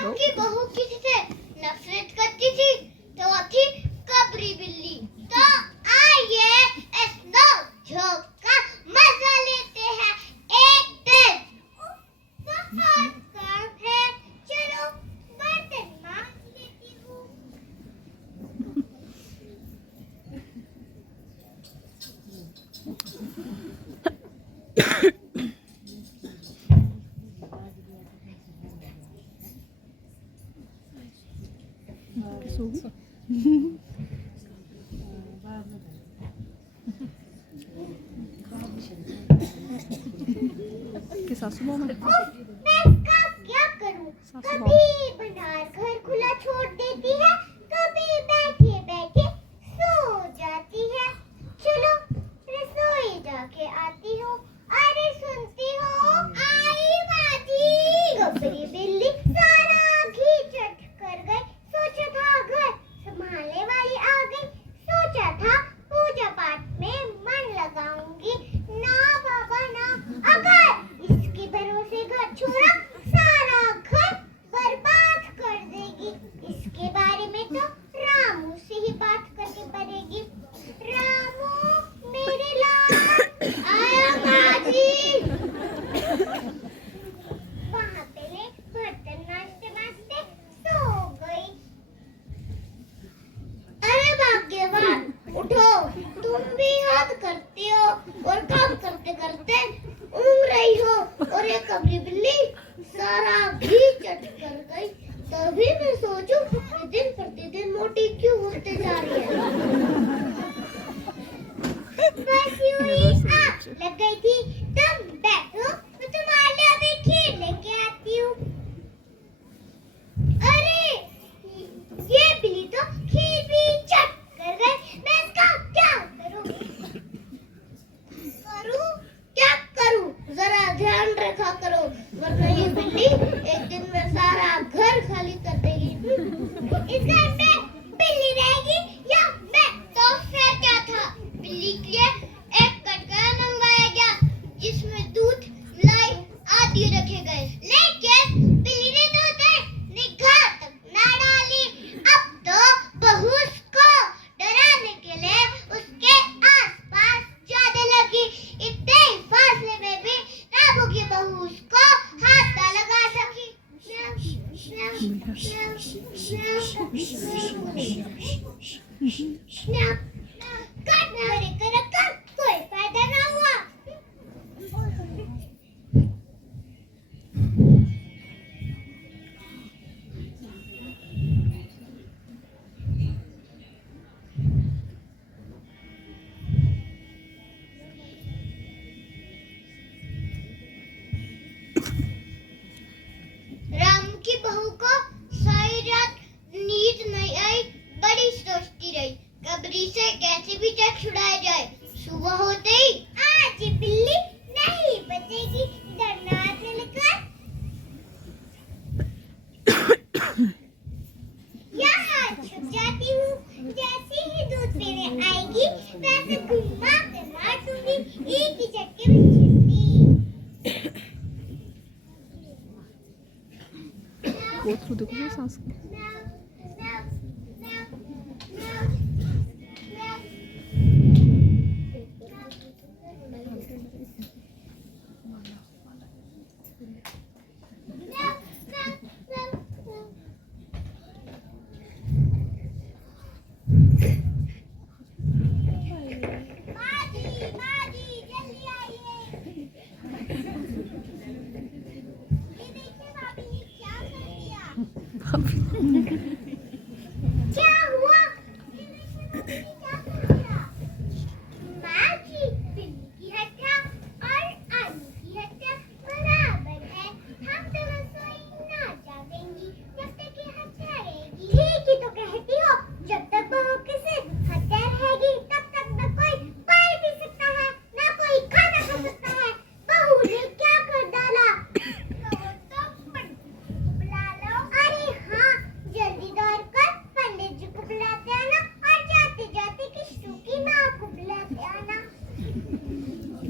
राम की बहू किसी से नफरत करती थी तो वो थी कबरी बिल्ली। तो आइए इस नोक-झोंक का मजा लेते हैं। एक दिन बहुत काम है, चलो बर्तन मांज लेती हूँ। के सासू माँ में मैं इसका क्या करूं? सासू माँ कभी बनार घर खुला छोड़ देती है, कभी बैठे बैठे सो जाती है। चलो रसोई जाके आती हूँ। अरे सुनती हो? आई बाजी। कबरी बिल्ली सारा घी चट कर गई। सोचा था घर संभालने वाली आ गई। सोचा था पूजा पाठ में मन लगाऊंगी। ना बाबा ना, अगर इसके भरोसे घर छोड़ा सारा घर बर्बाद कर देगी। इसके बारे में तो रामू से ही बात करनी पड़ेगी। रामू मेरे लाल, आया बाजी। वहाँ पे ले बर्तन मांजते मांजते सो गई। अरे भाग्यवान, उठो, तुम भी याद करते हो और काम करते करते ऊँग रही हो। और ये कबरी बिल्ली सारा घी चट कर गई। तभी मैं सोचूं कि दिन प्रतिदिन मोटी क्यों होते जा रही है। बस यूं ही लग गई थी। तुम बैठो, मैं तुम्हारे लिए अभी खीर लेके आती हूँ। अरे ये बिल्ली तो खीर भी चट कर गई। मैं इसका क्या करूं? क्या करूं? जरा ध्यान रखा करो, वरना ये बिल्ली एक दिन में सारा घर खाली कर देगी। इस घर में बिल्ली रहेगी या मैं? तो फिर क्या था? बिल्ली के लिए एक कटोरा मंगवाया गया जिसमें दूध, मलाई आदि रखे गए, लेकिन बिल्ली ने तो उधर निगाह तक ना डाली। अब तो बहू उसको डराने के लिए उसके आसपास जाने लगी। इतने ही फासले में भी रामू की बहू उसको हाथ ना लगा सकी। कर कोई फायदा ना हुआ। रामू की बहू को सारी रात नींद नहीं आई। बड़ी सोचती रही कबरी से कैसे भी चट छुड़ाया जाए। सुबह होते ही आज ये बिल्ली नहीं बचेगी, डरना चलकर यहाँ छुप जाती हूँ। जैसे ही दूध पीने आएगी वैसे घुमा कर मार दूंगी। एक ही झटके में छुट्टी। outro देखो ना सास को क्या हुआ? क्या कर दिया? माँ की बिल्ली की हत्या और आलू की हत्या बराबर है। हम तो रसोई ना जाएंगी जब तक ये हत्या रहेगी। ठीक ही तो कहती हो। जब तक बहू की सिर्फ हत्या रहेगी तब तक न कोई पानी पी सकता है, ना कोई खाना खा सकता है। बहू ने क्या कर डाला? बुला लो। अरे हाँ, जल्दी दौड़ कर पंडित जी को बुलाते आना और जाते जाते किशोर की माँ को बुलाते आना।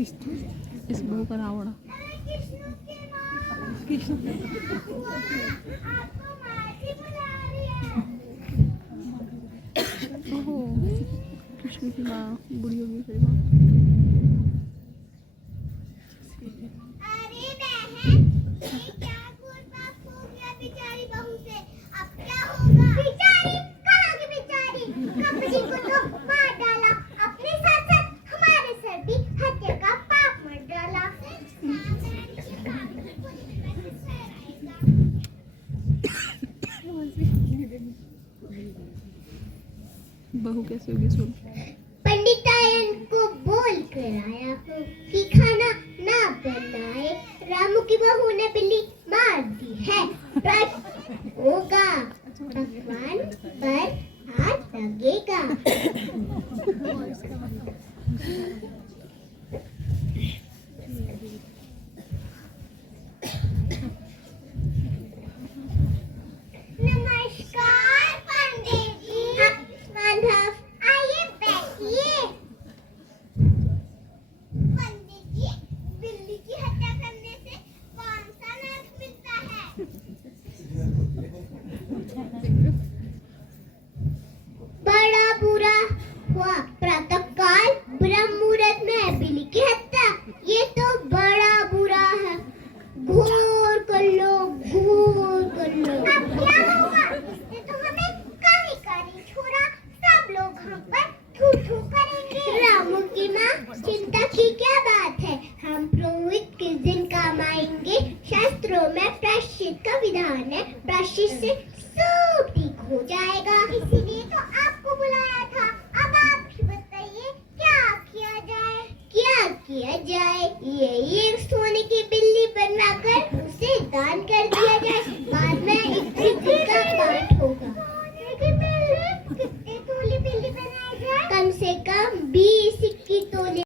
इस बहू का रावण अरे किशोर की माँ। आपको मासी बुला रही है। ओहो कृष्ण की माँ बुढ़ी हो गई फिर माँ। अरे बहन, ये क्या गुरबात हो गया बेचारी बहू से? अब क्या होगा? बेचारी कहाँ की बेचारी? कपड़ी को तो मार डाला, अपने साथ साथ हमारे सर भी हत्या का पाप मर डाला। बहू कैसे होगी सुन। पंडितायन को बोल कर आया हूँ कि खाना ना बनाए। रामू की बहू ने बिल्ली मार दी है। पर होगा भगवान पर हाथ लगेगा। नमस्कार पंडित जी। माधव आइए बैठिए। पंडित जी, बिल्ली की हत्या करने से कौन सा नरक मिलता है? बड़ा बुरा हुआ प्रातःकाल ब्रह्म मुहूर्त में बिल्ली की हत्या। ये तो बड़ा बुरा है। घोर कर लो, घोर कर लो। अब क्या होगा? इसने तो हमें कहीं कहीं छोड़ा। सब लोग हम पर थू थू करेंगे। रामू की माँ, चिंता की क्या बात है? हम पुरोहित किस दिन काम आएंगे? शास्त्रों में प्रायश्चित का विधान है। प्रायश्चित से सब ठीक हो जाएगा। इसीलिए तो आपको बुलाया था। अब आप ही बताइए क्या किया जाए? क्या किया जाए? ये सोने की बिल्ली बनवाकर उसे दान कर दिया जाए। बाद में 21 का पाठ होगा। सोने की बिल्ली? कितने तोले बिल्ली बनाई जाए? कम से कम 20